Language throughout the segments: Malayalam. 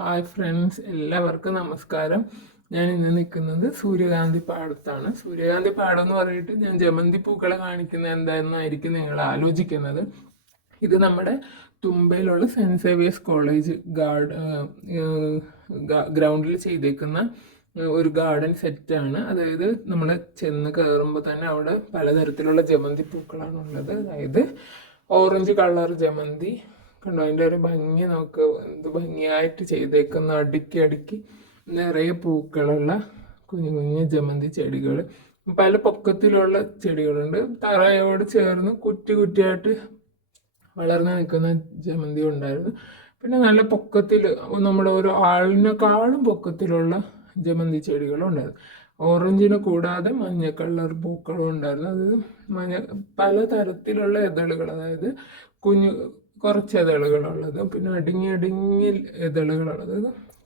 ഹായ് ഫ്രണ്ട്സ്, എല്ലാവർക്കും നമസ്കാരം. ഞാൻ ഇന്ന് നിൽക്കുന്നത് സൂര്യകാന്തി പാടത്താണ്. സൂര്യകാന്തി പാടം എന്ന് പറഞ്ഞിട്ട് ഞാൻ ജമന്തി പൂക്കളെ കാണിക്കുന്നത് എന്താണെന്നായിരിക്കും നിങ്ങൾ ആലോചിക്കുന്നത്. ഇത് നമ്മുടെ തുമ്പയിലുള്ള സെൻറ്റ് സേവിയേഴ്സ് കോളേജ് ഗ്രൗണ്ടിൽ ചെയ്തേക്കുന്ന ഒരു ഗാർഡൻ സെറ്റാണ്. അതായത് നമ്മൾ ചെന്ന് കയറുമ്പോൾ തന്നെ അവിടെ പലതരത്തിലുള്ള ജമന്തി പൂക്കളാണ് ഉള്ളത്. അതായത് ഓറഞ്ച് കളർ ജമന്തി കണ്ടോ, അതിൻ്റെ ഒരു ഭംഗി നോക്ക്, എന്ത് ഭംഗിയായിട്ട് ചെയ്തേക്കുന്ന, അടുക്കി അടുക്കി നിറയെ പൂക്കളുള്ള കുഞ്ഞു കുഞ്ഞു ജമന്തി ചെടികൾ. പല പൊക്കത്തിലുള്ള ചെടികളുണ്ട്. തറയോട് ചേർന്ന് കുറ്റി കുറ്റിയായിട്ട് വളർന്നു നിൽക്കുന്ന ജമന്തി ഉണ്ടായിരുന്നു. പിന്നെ നല്ല പൊക്കത്തിൽ, നമ്മുടെ ഒരു ആളിനെക്കാളും പൊക്കത്തിലുള്ള ജമന്തി ചെടികളും ഉണ്ടായിരുന്നു. ഓറഞ്ചിനെ കൂടാതെ മഞ്ഞ കളർ പൂക്കളും ഉണ്ടായിരുന്നു. അത് പലതരത്തിലുള്ള ഇതളുകൾ, അതായത് കുറച്ച് ഇതളുകളുള്ളത്, പിന്നെ അടുങ്ങി ഇതളുകളുള്ളത്.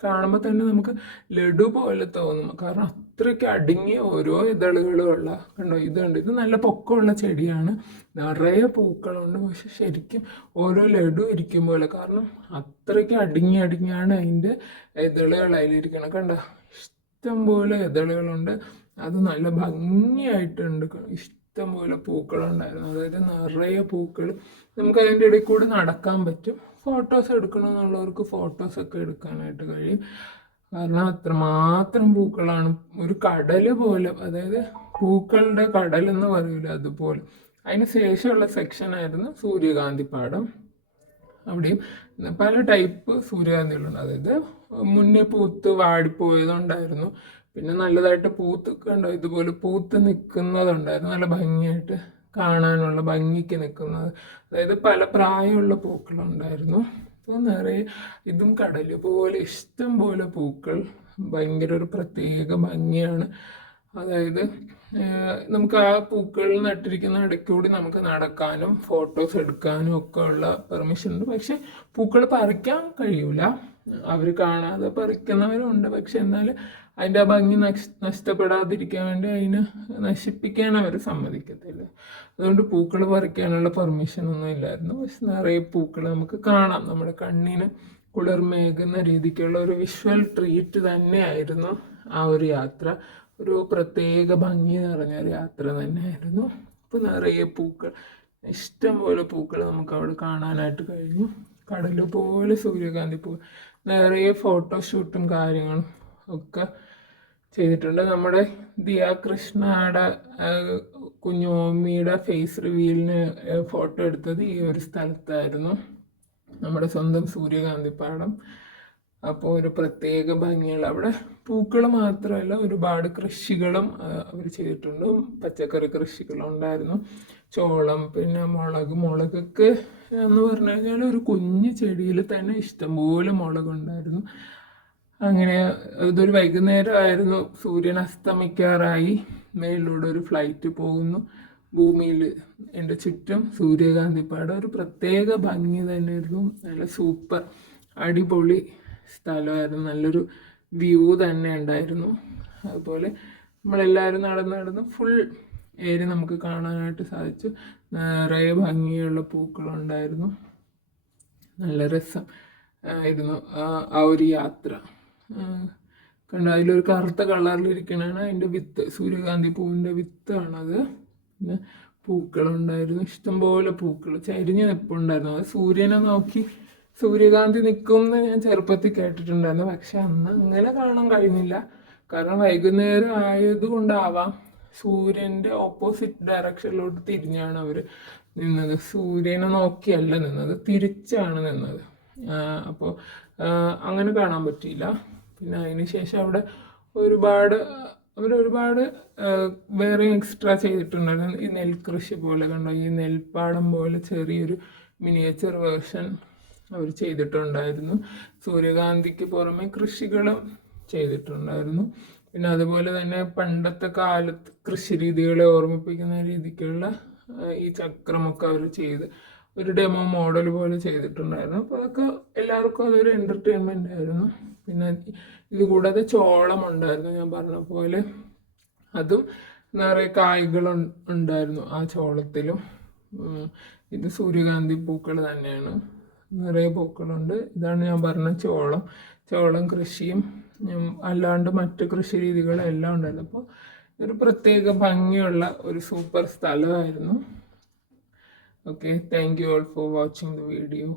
കാണുമ്പോൾ തന്നെ നമുക്ക് ലഡു പോലെ തോന്നും, കാരണം അത്രയ്ക്ക് അടുങ്ങിയ ഓരോ ഇതളുകളും ഉള്ള കണ്ടോ. ഇത് നല്ല പൊക്കമുള്ള ചെടിയാണ്, നിറയെ പൂക്കളുണ്ട്. പക്ഷെ ശരിക്കും ഓരോ ലഡു ഇരിക്കും പോലെ, കാരണം അത്രയ്ക്ക് അടുങ്ങിയാണ് അതിൻ്റെ ഇതളുകൾ അതിലിരിക്കണം. കണ്ടോ, ഇഷ്ടംപോലെ ഇതളുകളുണ്ട്. അത് നല്ല ഭംഗിയായിട്ടുണ്ട്. ഇഷ്ടംപോലെ പൂക്കളുണ്ടായിരുന്നു, അതായത് നിറയെ പൂക്കൾ. നമുക്ക് അതിൻ്റെ ഇടയിൽ കൂടി നടക്കാൻ പറ്റും. ഫോട്ടോസ് എടുക്കണമെന്നുള്ളവർക്ക് ഫോട്ടോസൊക്കെ എടുക്കാനായിട്ട് കഴിയും, കാരണം അത്രമാത്രം പൂക്കളാണ്. ഒരു കടൽ പോലെ, അതായത് പൂക്കളുടെ കടൽ എന്ന് പറയൂല, അതുപോലെ. അതിന് ശേഷമുള്ള സെക്ഷനായിരുന്നു സൂര്യകാന്തി പാടം. അവിടെയും പല ടൈപ്പ് സൂര്യകാന്തികളുണ്ട്. അതായത് മുന്നേ പൂത്ത് വാടിപ്പോയതുണ്ടായിരുന്നു, പിന്നെ നല്ലതായിട്ട് പൂത്ത് കണ്ടോ, ഇതുപോലെ പൂത്ത് നിൽക്കുന്നതുണ്ടായിരുന്നു, നല്ല ഭംഗിയായിട്ട് കാണാനുള്ള ഭംഗിക്ക് നിൽക്കുന്നത്. അതായത് പല പ്രായമുള്ള പൂക്കളുണ്ടായിരുന്നു. അപ്പോൾ നിറയെ ഇതും കടൽ പോലെ ഇഷ്ടം പോലെ പൂക്കൾ, ഭയങ്കര ഒരു പ്രത്യേക ഭംഗിയാണ്. അതായത് നമുക്ക് ആ പൂക്കൾ നട്ടിരിക്കുന്ന ഇടയ്ക്കൂടി നമുക്ക് നടക്കാനും ഫോട്ടോസ് എടുക്കാനും ഒക്കെ ഉള്ള പെർമിഷൻ ഉണ്ട്. പക്ഷെ പൂക്കൾ പറിക്കാൻ കഴിയൂല, അവർ കാണാതെ പറിക്കുന്നവരുണ്ട്. പക്ഷെ എന്നാൽ അതിൻ്റെ ആ ഭംഗി നഷ്ടപ്പെടാതിരിക്കാൻ വേണ്ടി അതിനെ നശിപ്പിക്കാൻ അവർ സമ്മതിക്കത്തില്ല. അതുകൊണ്ട് പൂക്കൾ പറിക്കാനുള്ള പെർമിഷനൊന്നും ഇല്ലായിരുന്നു. പക്ഷെ നിറയെ പൂക്കൾ നമുക്ക് കാണാം. നമ്മുടെ കണ്ണിന് കുളിർമേകുന്ന രീതിക്കുള്ള ഒരു വിഷ്വൽ ട്രീറ്റ് തന്നെയായിരുന്നു ആ ഒരു യാത്ര. ഒരു പ്രത്യേക ഭംഗി നിറഞ്ഞൊരു യാത്ര തന്നെയായിരുന്നു. അപ്പോൾ നിറയെ പൂക്കൾ, ഇഷ്ടംപോലെ പൂക്കൾ നമുക്ക് അവിടെ കാണാനായിട്ട് കഴിഞ്ഞു. കടൽ പോലെ സൂര്യകാന്തി പൂ, നിറയെ ഫോട്ടോഷൂട്ടും കാര്യങ്ങളും ഒക്കെ ചെയ്തിട്ടുണ്ട്. നമ്മുടെ ദിയ കൃഷ്ണയുടെ കുഞ്ഞോമിയുടെ ഫേസ് റിവീലിന് ഫോട്ടോ എടുത്തത് ഈ ഒരു സ്ഥലത്തായിരുന്നു, നമ്മുടെ സ്വന്തം സൂര്യകാന്തി പാടം. അപ്പോൾ ഒരു പ്രത്യേക ഭംഗിയുള്ള, അവിടെ പൂക്കൾ മാത്രമല്ല ഒരുപാട് കൃഷികളും അവർ ചെയ്തിട്ടുണ്ട്. പച്ചക്കറി കൃഷികളുണ്ടായിരുന്നു, ചോളം, പിന്നെ മുളകൊക്കെ എന്ന് പറഞ്ഞു കഴിഞ്ഞാൽ ഒരു കുഞ്ഞു ചെടിയിൽ തന്നെ ഇഷ്ടംപോലെ മുളകുണ്ടായിരുന്നു. അങ്ങനെ ഇതൊരു വൈകുന്നേരമായിരുന്നു, സൂര്യൻ അസ്തമിക്കാറായി. മേലിലൂടെ ഒരു ഫ്ലൈറ്റ് പോകുന്നു. ഭൂമിയിൽ എൻ്റെ ചുറ്റും സൂര്യകാന്തി പാടം, ഒരു പ്രത്യേക ഭംഗി തന്നെയായിരുന്നു. നല്ല സൂപ്പർ അടിപൊളി സ്ഥലമായിരുന്നു, നല്ലൊരു വ്യൂ തന്നെ ഉണ്ടായിരുന്നു. അതുപോലെ നമ്മളെല്ലാവരും നടന്ന് ഫുൾ ഏരിയ നമുക്ക് കാണാനായിട്ട് സാധിച്ചു. നിറയെ ഭംഗിയുള്ള പൂക്കളുണ്ടായിരുന്നു. നല്ല രസം ആയിരുന്നു ആ ഒരു യാത്ര. കണ്ട, അതിലൊരു കറുത്ത കളറിലിരിക്കണതാണ് അതിൻ്റെ വിത്ത്, സൂര്യകാന്തി പൂവിൻ്റെ വിത്താണത്. പിന്നെ പൂക്കളുണ്ടായിരുന്നു, ഇഷ്ടംപോലെ പൂക്കൾ ചരിഞ്ഞ് നിൽപ്പുണ്ടായിരുന്നു. അത് സൂര്യനെ നോക്കി സൂര്യകാന്തി നിൽക്കും എന്ന് ഞാൻ ചെറുപ്പത്തിൽ കേട്ടിട്ടുണ്ടായിരുന്നു. പക്ഷെ അന്ന് അങ്ങനെ കാണാൻ കഴിഞ്ഞില്ല, കാരണം വൈകുന്നേരം ആയതുകൊണ്ടാവാം സൂര്യൻ്റെ ഓപ്പോസിറ്റ് ഡയറക്ഷനിലോട്ട് തിരിഞ്ഞാണ് അവർ നിന്നത്. സൂര്യനെ നോക്കിയല്ല നിന്നത്, തിരിച്ചാണ് നിന്നത്. അപ്പോൾ അങ്ങനെ കാണാൻ പറ്റിയില്ല. പിന്നെ അതിന് ശേഷം അവിടെ അവരൊരുപാട് വേറെ എക്സ്ട്രാ ചെയ്തിട്ടുണ്ടായിരുന്നു. ഈ നെൽകൃഷി പോലെ കണ്ടോ, ഈ നെൽപ്പാടം പോലെ ചെറിയൊരു മിനിയേച്ചർ വേർഷൻ അവർ ചെയ്തിട്ടുണ്ടായിരുന്നു. സൂര്യകാന്തിക്ക് പുറമെ കൃഷികളും ചെയ്തിട്ടുണ്ടായിരുന്നു. പിന്നെ അതുപോലെ തന്നെ പണ്ടത്തെ കാലത്ത് കൃഷി രീതികളെ ഓർമ്മിപ്പിക്കുന്ന രീതിക്കുള്ള ഈ ചക്രമൊക്കെ അവർ ചെയ്ത് ഒരു ഡെമോ മോഡൽ പോലെ ചെയ്തിട്ടുണ്ടായിരുന്നു. അപ്പോൾ അതൊക്കെ എല്ലാവർക്കും അതൊരു എൻ്റർടൈൻമെൻ്റ് ആയിരുന്നു. പിന്നെ ഇത് കൂടാതെ ചോളം ഉണ്ടായിരുന്നു, ഞാൻ പറഞ്ഞ പോലെ. അതും നിറയെ കായ്കൾ ഉണ്ടായിരുന്നു ആ ചോളത്തിലും. ഇത് സൂര്യകാന്തി പൂക്കൾ തന്നെയാണ്. നിറയെ പൂക്കളുണ്ട്. ഇതാണ് ഞാൻ പറഞ്ഞ ചോളം കൃഷിയും അല്ലാണ്ട് മറ്റ് കൃഷി രീതികളും എല്ലാം ഉണ്ടായിരുന്നു. അപ്പോൾ ഒരു പ്രത്യേക ഭംഗിയുള്ള ഒരു സൂപ്പർ സ്ഥലമായിരുന്നു. Okay, thank you all for watching the video.